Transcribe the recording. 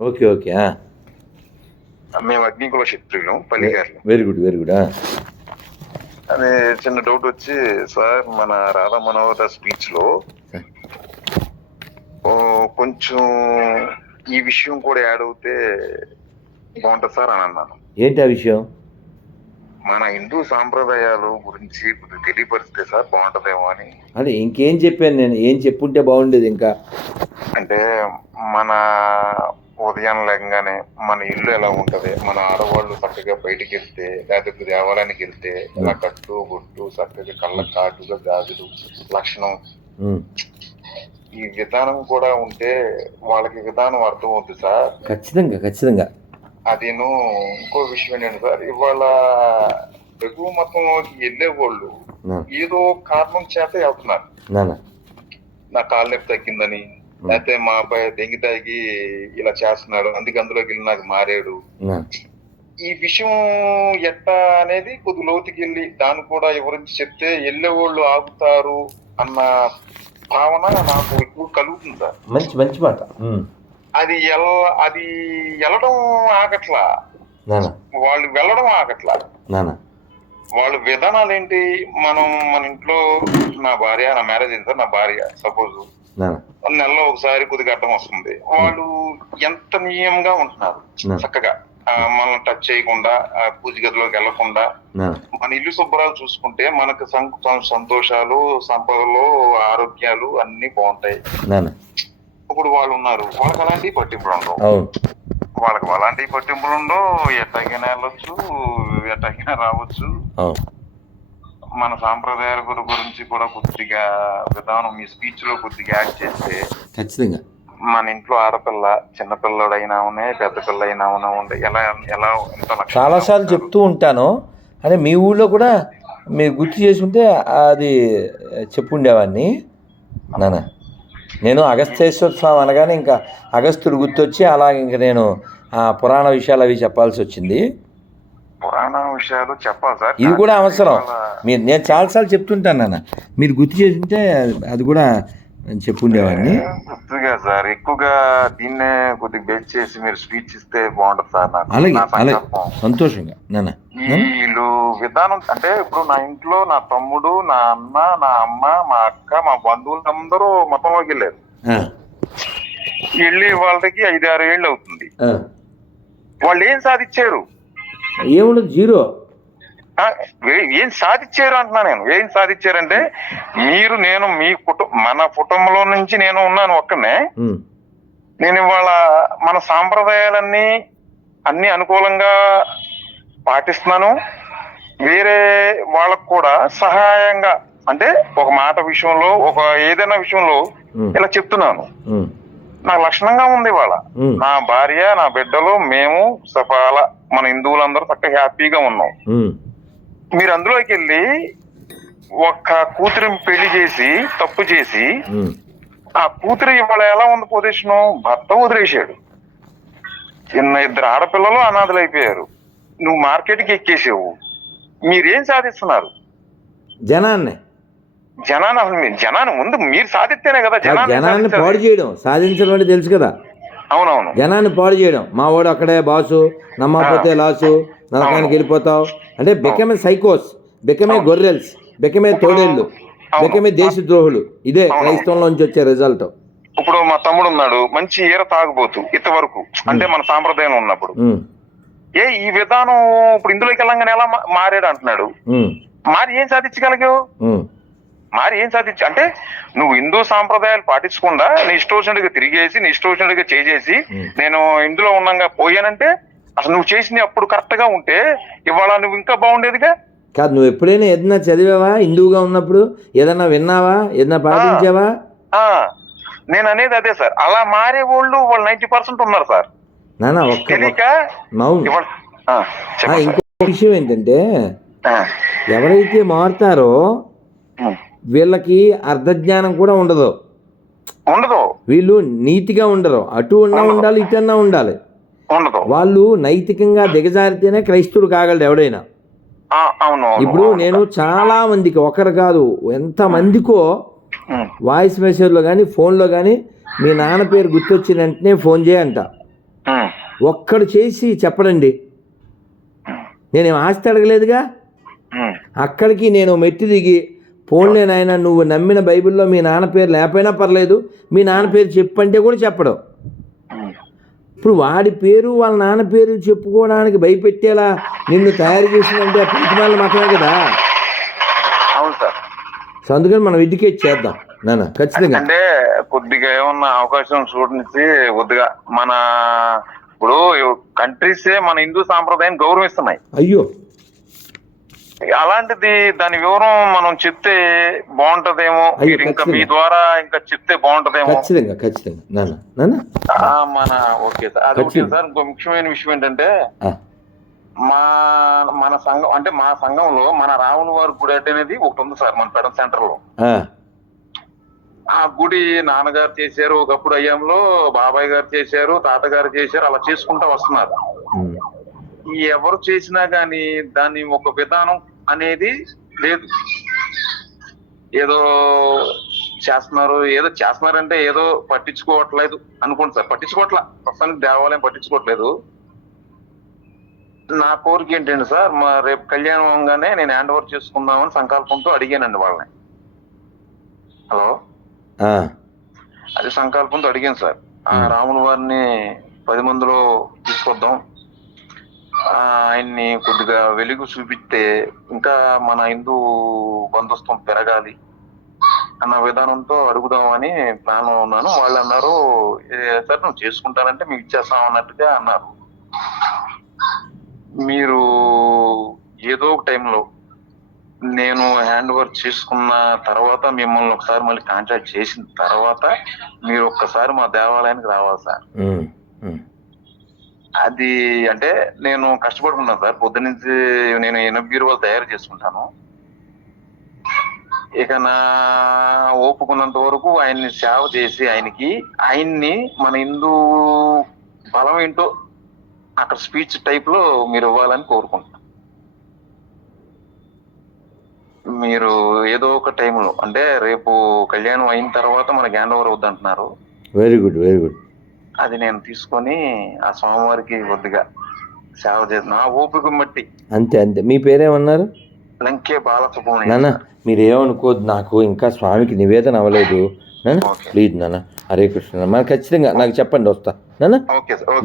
Okay okay మేము అగ్నికుల క్షత్రియులం పల్లిగారులు వెరీ గుడ్ వెరీ గుడ్ అదే చిన్న డౌట్ వచ్చి సార్ మన రాధా మనోహర స్పీచ్లో కొంచెం ఈ విషయం కూడా యాడ్ అవుతే బాగుంటుంది సార్ అని అన్నాను. ఏంటి ఆ విషయం? మన హిందూ సాంప్రదాయాలు గురించి తెలియపరిస్తే సార్ బాగుంటదేమో అని. అంటే ఇంకేం చెప్పాను నేను? ఏం చెప్పుంటే బాగుండేది ఇంకా? అంటే మన ఉదయం లేకగానే మన ఇల్లు ఎలా ఉంటది? మన ఆడవాళ్ళు చక్కగా బయటికి వెళ్తే లేకపోతే దేవాలయానికి వెళ్తే ఇలా కట్టు బొట్టు చక్కగా కళ్ళ కాటుగా గాజులు లక్షణం. ఈ విధానం కూడా ఉంటే వాళ్ళకి విధానం అర్థం అవుతుంది సార్. ఖచ్చితంగా ఖచ్చితంగా. అదేను ఇంకో విషయం ఏంటంటే సార్? ఇవాళ ఎగువ మతంలోకి వెళ్ళే వాళ్ళు ఏదో కారణం చేత వెళ్తున్నారు. నా కాలు నొప్పి తగ్గిందని లేకపోతే మా అబ్బాయి దెంగి తాగి ఇలా చేస్తున్నాడు అందుకే అందులోకి వెళ్ళి నాకు మారాడు. ఈ విషయం ఎట్టా అనేది కొద్ది లోతుకి వెళ్ళి దాన్ని కూడా వివరించి చెప్తే వెళ్ళే వాళ్ళు ఆగుతారు అన్న భావన నాకు ఎక్కువ కలుగుతుంది సార్. మంచి మంచి మాట. అది ఎల్ అది వెళ్ళడం ఆగట్లా. వాళ్ళు వెళ్ళడం ఆగట్లా. వాళ్ళ విధానాలు ఏంటి? మనం మన ఇంట్లో నా భార్య నా మ్యారేజ్ అయింది సార్ నా భార్య సపోజ్. నెలలో ఒకసారి కొద్దిగా అర్థం వస్తుంది. వాళ్ళు ఎంత నియమంగా ఉంటున్నారు. చక్కగా. మనల్ని టచ్ చేయకుండా పూజ గదిలోకి వెళ్ళకుండా మన ఇల్లు శుభ్రాలు చూసుకుంటే మనకు సంతోషాలు సంపదలు ఆరోగ్యాలు అన్ని బాగుంటాయి. ఇప్పుడు వాళ్ళు ఉన్నారు. వాళ్ళకి అలాంటి పట్టింపులు ఉండవు. వాళ్ళకి అలాంటి పట్టింపులు ఉండవు. ఎట్టగినా వెళ్ళొచ్చు ఎట్టగినా రావచ్చు. మన సాంప్రదాయాల గురి- గురించి కూడా కొద్దిగా విధానం మీ స్పీచ్లో కొద్దిగా యాడ్ చేస్తే ఖచ్చితంగా. మన ఇంట్లో ఆడపిల్ల చిన్నపిల్లడైనా ఉన్నాయి పెద్ద పిల్ల అయినా ఉండే ఎలా ఎలా చాలాసార్లు. చెప్తూ ఉంటాను. అంటే మీ ఊళ్ళో కూడా మీరు గుర్తు చేసుకుంటే అది చెప్పుండేవాడిని. నాన్న నేను అగస్త్యేశ్వర స్వామి అనగానే ఇంకా అగస్త్యుడు గుర్తొచ్చి అలా ఇంక నేను ఆ పురాణ విషయాలు అవి చెప్పాల్సి వచ్చింది. పురాణ విషయాలు చెప్పాలి సార్. ఇది కూడా అవసరం. మీరు నేను చాలాసార్లు చెప్తుంటాను నాన్న. మీరు గుర్తు చేసుంటే అది కూడా చెప్పుండేవాడిని. గుర్తుగా సార్. ఎక్కువగా దీన్నే కొద్దిగా బేస్ చేసి మీరు స్పీచ్ ఇస్తే బాగుంటుంది సార్ నాకు. అలాగే అలాగే. సంతోషంగా. నాన్న? వీళ్ళు విధానం అంటే ఇప్పుడు నా ఇంట్లో నా తమ్ముడు నా అన్న నా అమ్మ మా అక్క మా బంధువులు అందరూ మతంలోకి వెళ్ళారు. వెళ్ళి వాళ్ళకి ఐదు ఆరు ఏళ్ళు అవుతుంది. వాళ్ళు ఏం సాధించారు? ఏముండదు జీరో. ఏ- సాధించారు అంటున్నా నేను. ఏం సాధించారంటే మీరు నేను మీ కుటుంబ మన కుటుంబంలో నుంచి నేను ఉన్నాను ఒక్కనే. నేను ఇవాళ మన సాంప్రదాయాలన్నీ అన్ని అనుకూలంగా పాటిస్తున్నాను. వేరే వాళ్ళకు కూడా సహాయంగా అంటే ఒక మాట విషయంలో ఒక ఏదైనా విషయంలో ఇలా చెప్తున్నాను. నాకు లక్షణంగా ఉంది ఇవాళ. ఉమ్, నా భార్య నా బిడ్డలు మేము సపాల మన హిందువులందరూ చక్కగా హ్యాపీగా ఉన్నాం. మీరు అందులోకి వెళ్ళి ఒక్క కూతురిని పెళ్ళి చేసి తప్పు చేసి. ఆ కూతురు ఇవాళ ఎలా ఉంది పొజిషన్? భర్త వదిలేశాడు. చిన్న ఇద్దరు ఆడపిల్లలు అనాథలు అయిపోయారు నువ్వు మార్కెట్కి ఎక్కేసావు. మీరేం సాధిస్తున్నారు? జనాన్ని. జనాన్ని అసలు మీరు జనాన్ని ముందు మీరు సాధిస్తేనే కదా జనాన్ని. పాడు చేయడం సాధించడం అంటే తెలుసు కదా? అవునవును. జనాన్ని పాడు చేయడం. మా వాడు అక్కడే బాసు నమ్మకపోతే లాసు నరకానికి వెళ్ళిపోతావు. అంటే బెకమే సైకోస్ బెకమే గొర్రెల్స్ బెకమే తోడేళ్ళు బెకమే దేశద్రోహులు. ఇదే క్రైస్తవంలో నుంచి వచ్చే రిజల్ట్ ఇప్పుడు మా తమ్ముడు ఉన్నాడు మంచి ఈర తాగుబోతు ఇంతవరకు అంటే మన సాంప్రదాయం ఉన్నప్పుడు. ఏ ఈ విధానం ఇప్పుడు ఇందులోకి వెళ్ళంగానే ఎలా మారాడు అంటున్నాడు. మారి ఏం సాధించగలిగావు? ఉమ్, మారి ఏం సాధించ అంటే నువ్వు హిందూ సాంప్రదాయాలు పాటించకుండా నీ ఇష్టం వచ్చినట్టుగా తిరిగేసి నీ ఇష్టం వచ్చినట్టుగా చేసేసి. నేను ఇందులో ఉన్నాగా పోయానంటే అసలు నువ్వు చేసింది అప్పుడు కరెక్ట్గా ఉంటే ఇవాళ నువ్వు ఇంకా బాగుండేదిగా? కాదు నువ్వు ఎప్పుడైనా ఏదైనా చదివావా? హిందువుగా ఉన్నప్పుడు ఏదైనా విన్నావా? ఏదైనా పాటించావా? ఆ నేను అనేది అదే సార్. అలా మారే వాళ్ళు వాళ్ళు నైన్టీ పర్సెంట్ ఉన్నారు సార్. ఒక్క సార్. ఇంకో విషయం ఏంటంటే ఎవరైతే మారుతారో. వీళ్ళకి అర్ధజ్ఞానం కూడా ఉండదు. ఉండదు. వీళ్ళు నీతిగా ఉండరు. అటు ఉన్నా ఉండాలి ఇటు అన్నా ఉండాలి. వాళ్ళు నైతికంగా దిగజారితేనే క్రైస్తవుడు కాగలడు ఎవడైనా. ఇప్పుడు నేను చాలా మందికి ఒకరు కాదు ఎంత మందికో వాయిస్ మెసేజ్లో కానీ ఫోన్లో కానీ మీ నాన్న పేరు గుర్తొచ్చిన వెంటనే ఫోన్ చేయంట. ఒక్కడు చేసి చెప్పడండి. నేనేం ఆస్తి అడగలేదుగా? అక్కడికి నేను మెట్టి దిగి పోన్లే నాయన నువ్వు నమ్మిన బైబిల్లో మీ నాన్న పేరు లేకపోయినా పర్లేదు మీ నాన్న పేరు చెప్పంటే కూడా చెప్పడం. ఇప్పుడు వాడి పేరు వాళ్ళ నాన్న పేరు చెప్పుకోవడానికి భయపెట్టేలా నిన్ను తయారు చేసిందంటే ఆ ప్రతిమాల మతమే కదా? అవును సార్. సో అందుకని మనం ఎడ్యుకేట్ చేద్దాం. నాన్న ఖచ్చితంగా. అంటే కొద్దిగా ఏమన్నా అవకాశం చూడనిచ్చి కొద్దిగా మన ఇప్పుడు కంట్రీసే మన హిందూ సాంప్రదాయం గౌరవిస్తున్నాయి. అయ్యో. అలాంటిది దాని వివరం మనం చెప్తే బాగుంటదేమో? మీరు ఇంకా మీ. ద్వారా ఇంకా చెప్తే బాగుంటదేమో? ఖచ్చితంగా ఖచ్చితంగా. మన ఓకే సార్. అది ఖచ్చితంగా. సార్ ఇంకో ముఖ్యమైన విషయం ఏంటంటే మా మన సంఘం అంటే మా సంఘంలో మన రావుల వారి గుడి అనేది ఒకటి ఉంది సార్ మన పెడం సెంటర్లో ఆ, గుడి నాన్నగారు చేశారు ఒకప్పుడు అయ్యాంలో బాబాయ్ గారు చేశారు తాతగారు చేశారు అలా చేసుకుంటా వస్తున్నారు. ఎవరు చేసినా గానీ దాన్ని ఒక విధానం అనేది లేదు. ఏదో చేస్తున్నారు ఏదో చేస్తున్నారంటే ఏదో పట్టించుకోవట్లేదు అనుకోండి సార్. పట్టించుకోవట్లా. ప్రస్తుతానికి దేవాలయం పట్టించుకోవట్లేదు. నా కోరిక ఏంటండి సార్? మా రేపు కళ్యాణం అవగానే నేను హ్యాండ్ ఓవర్ చేసుకుందామని సంకల్పంతో అడిగానండి వాళ్ళని. హలో? అది సంకల్పంతో అడిగాను సార్. ఆ. రాముల వారిని పది మందిలో తీసుకొద్దాం. ఆయన్ని కొద్దిగా వెలుగు చూపిస్తే ఇంకా మన హిందూ బంధుత్వం పెరగాలి అన్న విధానంతో అడుగుదామని ప్లాన్ ఉన్నాను. వాళ్ళు అన్నారు సార్ నువ్వు చేసుకుంటానంటే మీకు ఇచ్చేస్తాం అన్నట్టుగా అన్నారు. మీరు ఏదో ఒక టైంలో నేను హ్యాండ్ ఓవర్ చేసుకున్న తర్వాత మిమ్మల్ని ఒకసారి మళ్ళీ కాంటాక్ట్ చేసిన తర్వాత మీరు ఒక్కసారి మా దేవాలయానికి రావాలి సార్. అది అంటే నేను కష్టపడుకున్నాను సార్. పొద్దునుంచి నేను ఎనభై బీరువాలు తయారు చేసుకుంటాను. ఇక నా ఓపుకున్నంత వరకు ఆయన్ని సేవ చేసి ఆయనకి ఆయన్ని మన హిందూ బలం ఏంటో అక్కడ స్పీచ్ టైప్లో మీరు ఇవ్వాలని కోరుకుంటున్నాను మీరు ఏదో ఒక టైంలో అంటే రేపు కళ్యాణం అయిన తర్వాత మనకి హ్యాండ్ ఓవర్ అవుద్దంటున్నారు వెరీ గుడ్ వెరీ గుడ్ అది నేను తీసుకొని ఆ స్వామివారికి కొద్దిగా సేవ చేసి నా ఓపిక బట్టి. అంతే అంతే. మీ పేరేమన్నారు? లంకే బాలసుబ్రహ్మణ్యం. నాన్న మీరు ఏమనుకోద్దు నాకు ఇంకా స్వామికి నివేదన అవ్వలేదు. ప్లీజ్ నాన్న. హరే కృష్ణ మన ఖచ్చితంగా నాకు చెప్పండి వస్తా. నాన్న? Okay sir okay.